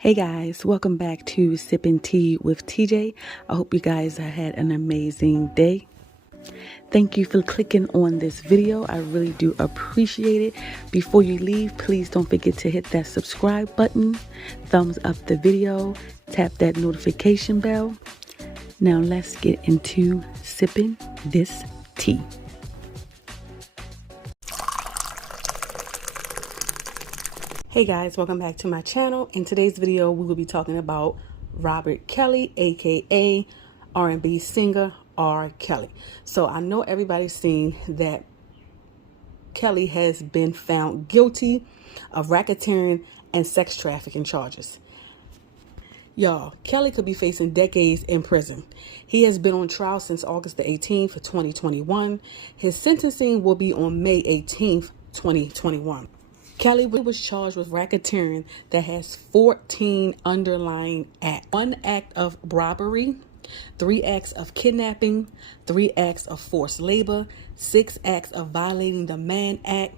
Hey guys, welcome back to Sipping Tea with TJ. I hope you guys had an amazing day. Thank you for clicking on this video. I really do appreciate it. Before you leave, please don't forget to hit that subscribe button, thumbs up the video, tap that notification bell. Now let's get into sipping this tea. Hey guys, welcome back to my channel. In today's video, we will be talking about Robert Kelly, aka R&B singer R. Kelly. So I know everybody's seen that Kelly has been found guilty of racketeering and sex trafficking charges. Y'all, Kelly could be facing decades in prison. He has been on trial since August the 18th of 2021. His sentencing will be on May 18th, 2021. Kelly was charged with racketeering that has 14 underlying acts. 1 act of robbery, 3 acts of kidnapping, 3 acts of forced labor, 6 acts of violating the Mann Act.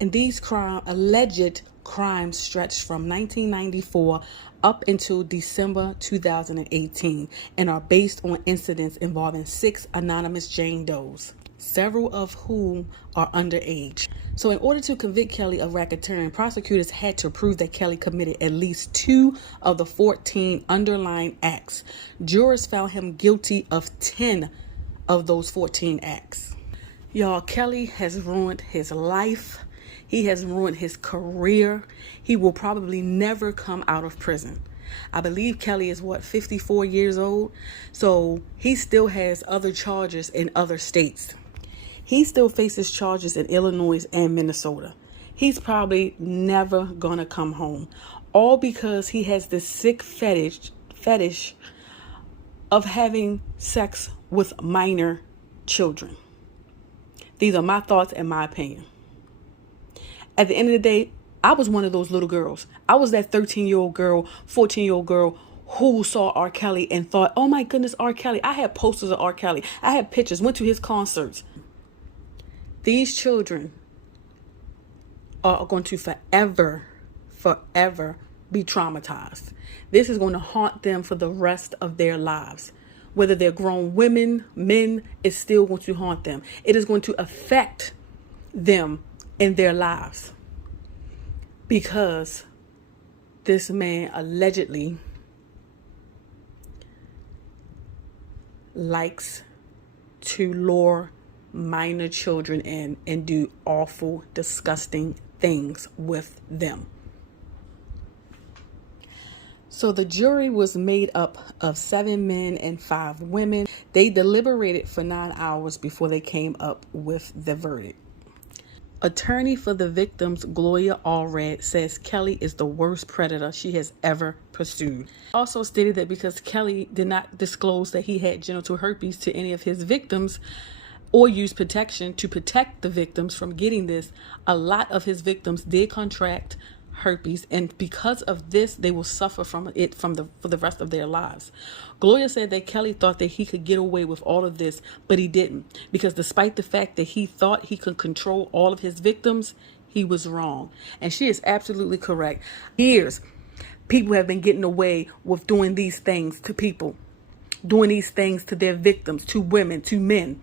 And these alleged crimes stretched from 1994 up until December 2018 and are based on incidents involving 6 anonymous Jane Does, several of whom are underage. So in order to convict Kelly of racketeering, prosecutors had to prove that Kelly committed at least 2 of the 14 underlying acts. Jurors found him guilty of 10 of those 14 acts. Y'all, Kelly has ruined his life. He has ruined his career. He will probably never come out of prison. I believe Kelly is 54 years old. So he still has other charges in other states. He still faces charges in Illinois and Minnesota. He's probably never gonna come home. All because he has this sick fetish of having sex with minor children. These are my thoughts and my opinion. At the end of the day, I was one of those little girls. I was that 13-year-old girl, 14-year-old girl who saw R. Kelly and thought, oh my goodness, R. Kelly. I had posters of R. Kelly. I had pictures, went to his concerts. These children are going to forever be traumatized. This is going to haunt them for the rest of their lives. Whether they're grown women, men, it's still going to haunt them. It is going to affect them in their lives because this man allegedly likes to lure minor children in and do awful, disgusting things with them. So the jury was made up of 7 men and 5 women. They deliberated for 9 hours before they came up with the verdict. Attorney for the victims, Gloria Allred, says Kelly is the worst predator she has ever pursued. Also stated that because Kelly did not disclose that he had genital herpes to any of his victims, or use protection to protect the victims from getting this, a lot of his victims did contract herpes, and because of this, they will suffer from it for the rest of their lives. Gloria said that Kelly thought that he could get away with all of this, but he didn't, because despite the fact that he thought he could control all of his victims, he was wrong. And she is absolutely correct. Years, people have been getting away with doing these things to people, doing these things to their victims, to women, to men.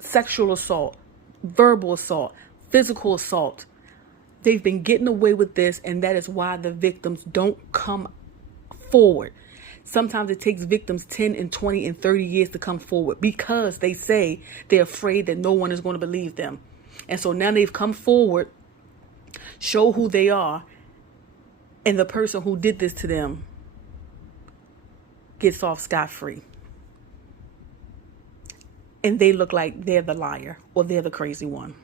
Sexual assault, verbal assault, physical assault. They've been getting away with this, and that is why the victims don't come forward. Sometimes it takes victims 10 and 20 and 30 years to come forward because they say they're afraid that no one is going to believe them. And so now they've come forward, show who they are, and the person who did this to them gets off scot-free. And they look like they're the liar or they're the crazy one.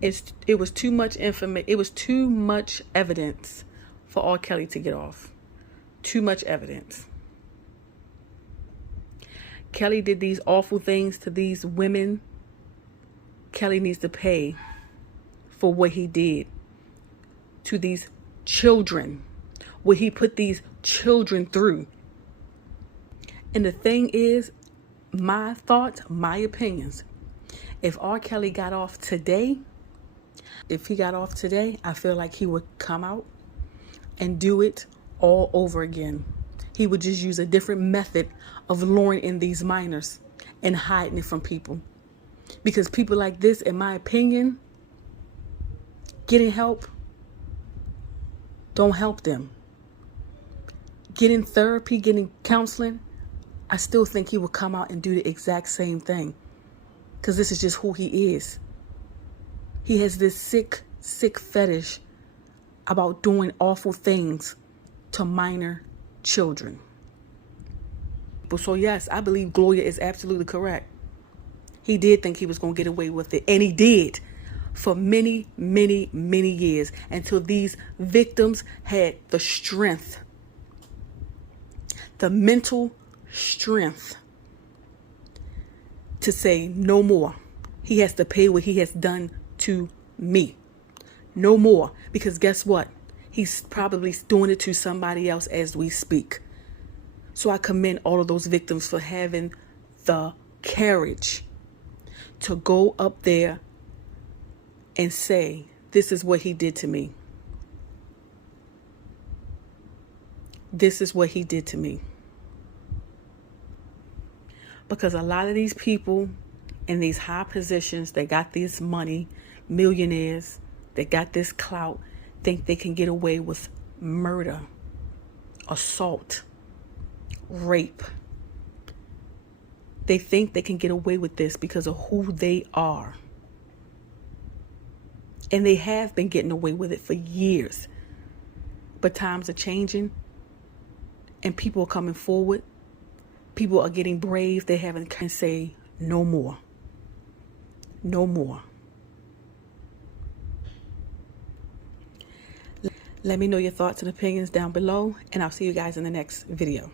It was too much information. It was too much evidence for R. Kelly to get off. Too much evidence. Kelly did these awful things to these women. Kelly needs to pay for what he did to these children, what he put these children through. And the thing is, my thoughts, my opinions, if R. Kelly got off today, If he got off today, I feel like he would come out and do it all over again. He would just use a different method of luring in these minors and hiding it from people. Because people like this, in my opinion, getting help don't help them. Getting therapy, getting counseling, I still think he will come out and do the exact same thing. Because this is just who he is. He has this sick fetish about doing awful things to minor children. So yes, I believe Gloria is absolutely correct. He did think he was going to get away with it. And he did for many, many, many years until these victims had the strength, the mental strength to say no more. He has to pay what he has done to me. No more. Because guess what? He's probably doing it to somebody else as we speak. So I commend all of those victims for having the courage to go up there and say, this is what he did to me. This is what he did to me. Because a lot of these people in these high positions that got this money, millionaires that got this clout, think they can get away with murder, assault, rape. They think they can get away with this because of who they are. And they have been getting away with it for years. But times are changing and people are coming forward. People are getting brave. They haven't can say no more. No more. Let me know your thoughts and opinions down below, and I'll see you guys in the next video.